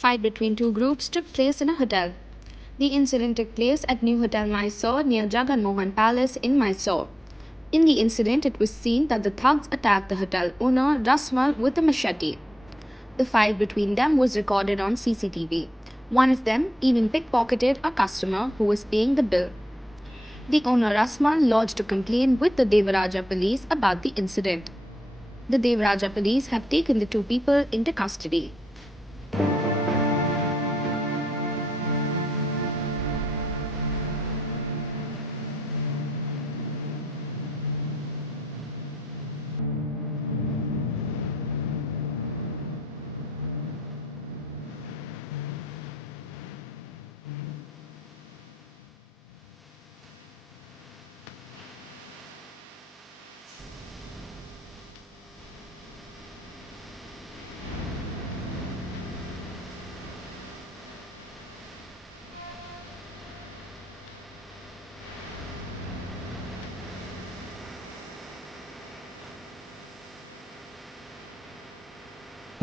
Fight between two groups took place in a hotel. The incident took place at New Hotel Mysore near Jaganmohan Palace in Mysore. In the incident, it was seen that the thugs attacked the hotel owner Rasmal with a machete. The fight between them was recorded on CCTV. One of them even pickpocketed a customer who was paying the bill. The owner Rasmal lodged a complaint with the Devaraja police about the incident. The Devaraja police have taken the two people into custody.